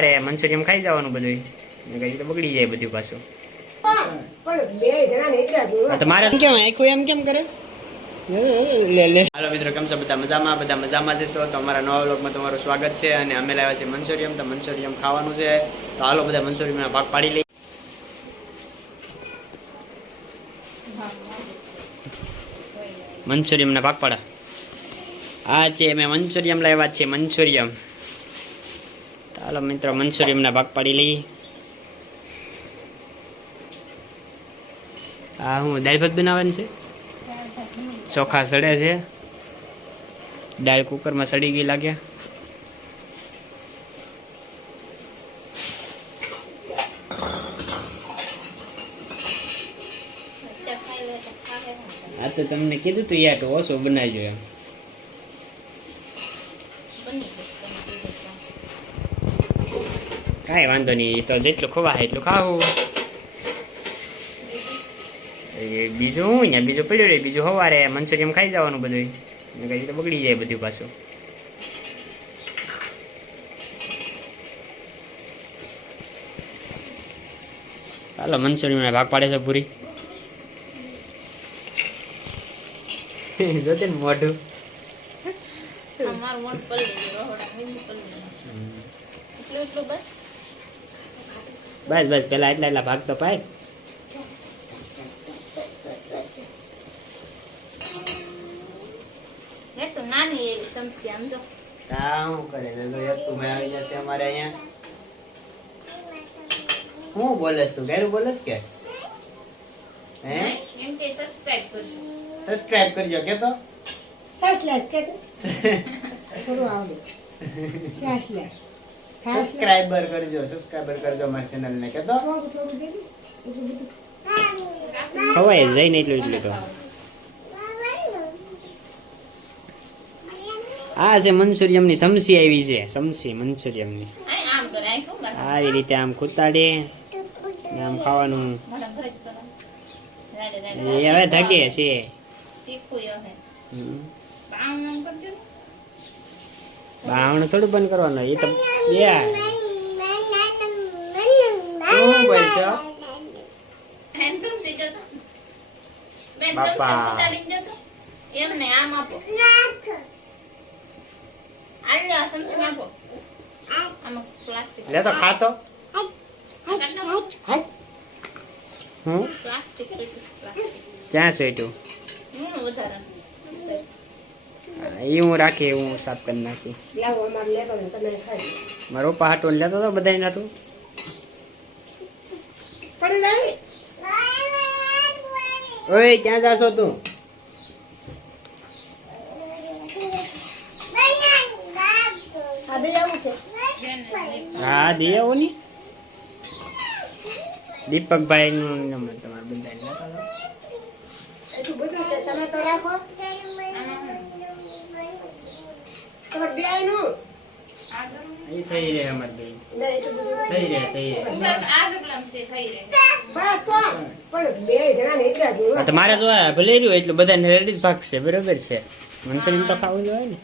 સવારે મનસુરિયમ ખાઈ જવાનું બધું કઈ તો બગડી જાય બધું પાછું. પણ બે જણા ને એટલા જ હા, તો મારે કેમ આખું એમ કેમ કરે લે લે. હાલો મિત્રો કેમ છો બધા મજામાં? બધા મજામાં જશો તો અમારા નવા વ્લોગમાં તમારું સ્વાગત છે અને અમે લાવ્યા છે મંચુરિયમ. તો મંચુરિયમ ખાવાનું છે. તો હાલો બધા મંચુરિયમના ભાગ પાડી લઈએ. મંચુરિયમના ભાગ પાડા. આ છે મેં મંચુરિયમ લાવ્યા છે મંચુરિયમ. હાલો મિત્રો મંચુરિયમના ભાગ પાડી લઈએ. હા હું દાળ ભાત બનાવવાનું છે? ચોખા સડે છે. દાળ કુકરમાં સડી ગઈ લાગે આ તો તમને કીધું તું યાર ઓછો બનાવજો એમ. કાંઈ વાંધો નહીં તો જેટલું ખવાય એટલું ખાવું એ બીજું હું અહીંયા બીજું પડ્યું રહે બીજું સવારે મંચુરિયમ ખાઈ જવાનું બધું કઈ તો બગડી જાય બધું પાછું ચાલો મંચુરિયમ ભાગ પાડે છે પૂરી જોતે ને મોઢું અમારું મોઢું પલળી ગયું, રોહડા પલળી ગયું. એટલું એટલું બસ બસ બસ પેલા એટલા એટલા ભાગ તો પાય નાની એવી આમ જો તા શું કરે? તો એક તું આવી જશે અમારે અહીંયા. હું બોલેસ તું? ઘેરું બોલેસ કે? હે? એમ કે સબસ્ક્રાઇબ કરજો. સબસ્ક્રાઇબ કરજો કે તો? લે કે થોડું આવડે. સબસ્ક્રાઇબર કરજો સબસ્ક્રાઇબર કરજો અમારી ચેનલ ને. કે તો ખવાય જઈને એટલું એટલું તો આ છે મંચુરિયમની સમસી આવી છે. સમસી મંચુરિયમની? આવી રીતે આમ કૂતાડે આમ ખાવાનું. એ હવે થકે છે. બાવણ થોડું બંધ કરવાનું એ તો શું બોલ છો જતો. બેન. એમને આમ આપો. આપો. પ્લાસ્ટિક લે તો ખાતો. પ્લાસ્ટિક. ક્યાં છે તું હમ, વધારાનું. એ હું રાખી હું સાફ કરી નાખી. મારો પહાટો લેતો હતો બધા નાતું ઓય ક્યાં જાશો તું. હા દે આવો ની દીપકભાઈ નું. નંબર તમારે બધા લેતા જાઓ. એટલું બધું કે તમે તો રાખો તમારે બે નું એ થઈ રહે અમારે બે ના એટલું બધું થઈ રહે થઈ રહે ઉંમર આ જગલામ છે, થઈ રહે. બસ તો પણ બે જણા એટલા જ હા, મારે જો આ ભલે રહ્યું એટલું બધાને રેડી જ ભાગ છે બરોબર છે મંચુરિયન તો ખાવું જોઈએ ને.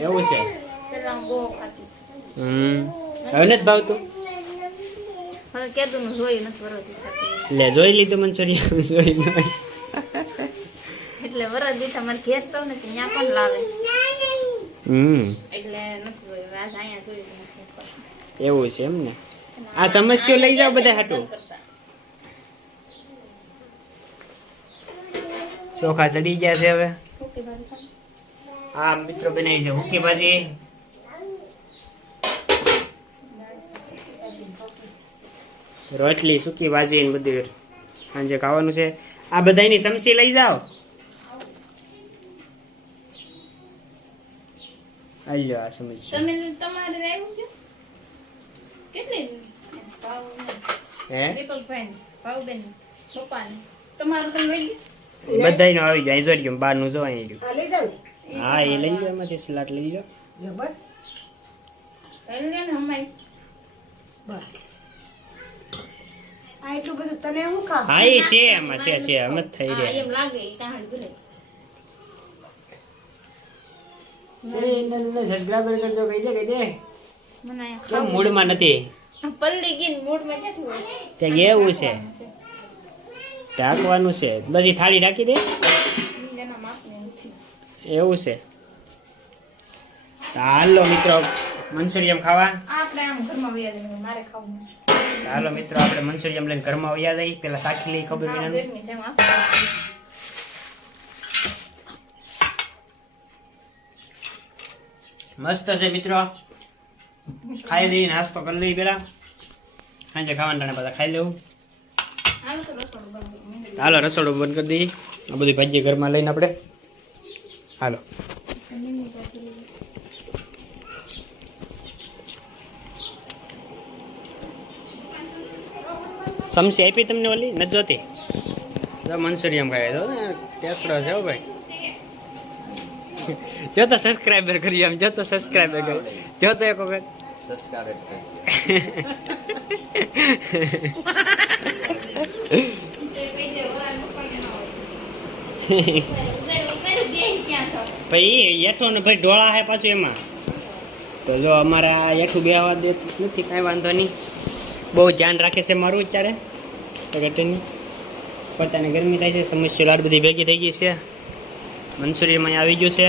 એવું છે પેલા હું બહુ ખાતી. હમ હવે નથી ભાવતું. લે જોઈ લીધું મંચુરિયન જોઈ નહીં. એટલે વરદ દીઠા મારે ઘેર સૌ ને ત્યાં પણ લાવે? હમ. એટલે નથી આજ અહીંયા જોયું એવું છે એમ ને? આ સમસ્યો લઈ જાઓ બધા હાટું. ચોખા ચડી ગયા છે હવે. હા આ મિત્રો બનાવી છે હુકી ભાજી. રોટલી સૂકી ભાજી ને બધું. સાંજે ખાવાનું છે. આ બધાની સમસી લઈ જાઓ. આલ્યો આ સમજ તમે તમારે આવ્યું છે કેટલી ભાવ હે દીપકભાઈ ભાવબેન પપ્પાને તમારું તમે લઈ ગયા બધાયનો આવી જાય જોઈ ગયો બહારનું જો અહીં રહ્યું. આ લઈ જાવ ને હા એ લઈ લો એમાંથી સલાડ લઈ લો જો બસ લઈ લે ને અમારી બસ આ એટલું બધું તમે શું ખાવ હા એ છે એમાં છે છે એમ જ થઈ હા, રહ્યા એમ લાગે એ કાંઈ ભલે સબસ્ક્રાઇબર કરજો કહી દે કહી દે. કેમ મૂડમાં નથી. પલ્લી ગઈ મૂડમાં ક્યાંથી હોય? તે એવું છે. ઢાંકવાનું છે. બસ ઈ થાળી ઢાંકી દે. એવું છે. હાલો મિત્રો મનસુરિયમ ખાવા. આપણે આમ ઘરમાં વયા જઈએ મારે ખાવું હાલો મિત્રો આપણે મનસુરિયમ લઈને ઘરમાં વયા જઈએ. પેલા સાખી લઈ ખબર વિના ગરમી તેમ આપણે મસ્ત છે મિત્રો. ખાઈ લઈ નાસ્તો કરી લઈ પેલા. સાંજે ખાવાના બધા ખાઈ લેવું. હાલો, રસોડું બંધ કરી દઈએ. આ બધી ભાજી ઘરમાં લઈને આપણે. હાલો. સમસી આપી તમને ઓલી? નથી જોતી? મંચુરિયમ ખાય તો ટેસ્ટો છે ભાઈ. જો તો સબસ્ક્રાઈબર કરીએ આમ, જો તો સબસ્ક્રાઈબર કરી જો તો એક વખત. ભાઈ એઠો ને ભાઈ ઢોળા હે પાછું એમાં. તો જો અમારા એઠું બેહવા દે, નથી, કાંઈ વાંધો નહીં. બહુ ધ્યાન રાખે છે મારું અત્યારે. ઘટીની પોતાને ગરમી થાય છે, સમસ્યા, લાડ બધી ભેગી થઈ ગઈ છે. અહીં આવી ગયું છે.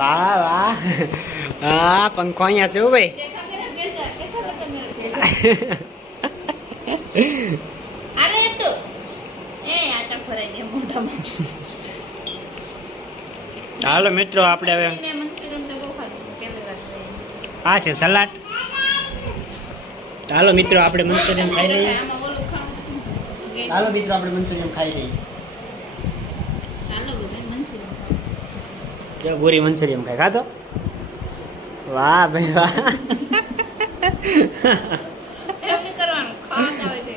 વાહ વાહ. હા પંખો અહીંયા છે ભાઈ. હાલો મિત્રો આપણે હવે હા છે સલાડ. ચાલો મિત્રો આપણે મંચુરિયન ખાઈ લઈએ. હાલો મિત્રો આપણે મંચુરિયન ખાઈ લઈએ. જો મંચુરિયમ ખાય ખાતો વાહ ભાઈ વાહ. એમ નહીં કરવાનું ખાતા હોય તે.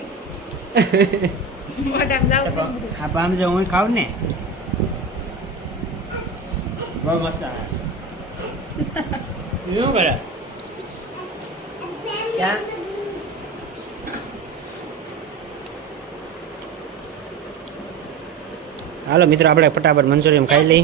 મોઢામાં જાવું આ પામ જો હું ખાવ ને. બહુ મસ્ત શું કરે? ક્યાં? હાલો મિત્રો આપણે ફટાફટ મંચુરિયમ ખાઈ લઈ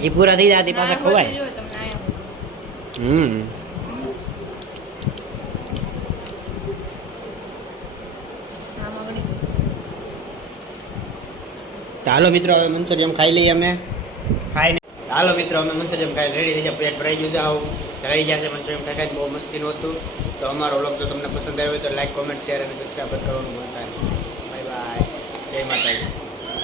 એ પૂરા થઈ જાય પાછા ખવાય. હમ. આમાં હાલો મિત્રો હવે મંચુરિયમ ખાઈ લઈએ અમે. ખાઈને હાલો મિત્રો અમે મંચુરિયમ ખાઈ રેડી થઈ જાય પેટ ભરાઈ ગયું છે આવું. રહી ગયા છે મંચુરિયમ ખાઈ ખાઈ બહુ મસ્તી હતું. તો અમારો વ્લોગ જો તમને પસંદ આવ્યો હોય તો લાઈક કોમેન્ટ શેર અને સબસ્ક્રાઈબ કરવાનું ભૂલતા નહીં. બાય બાય જય માતાજી.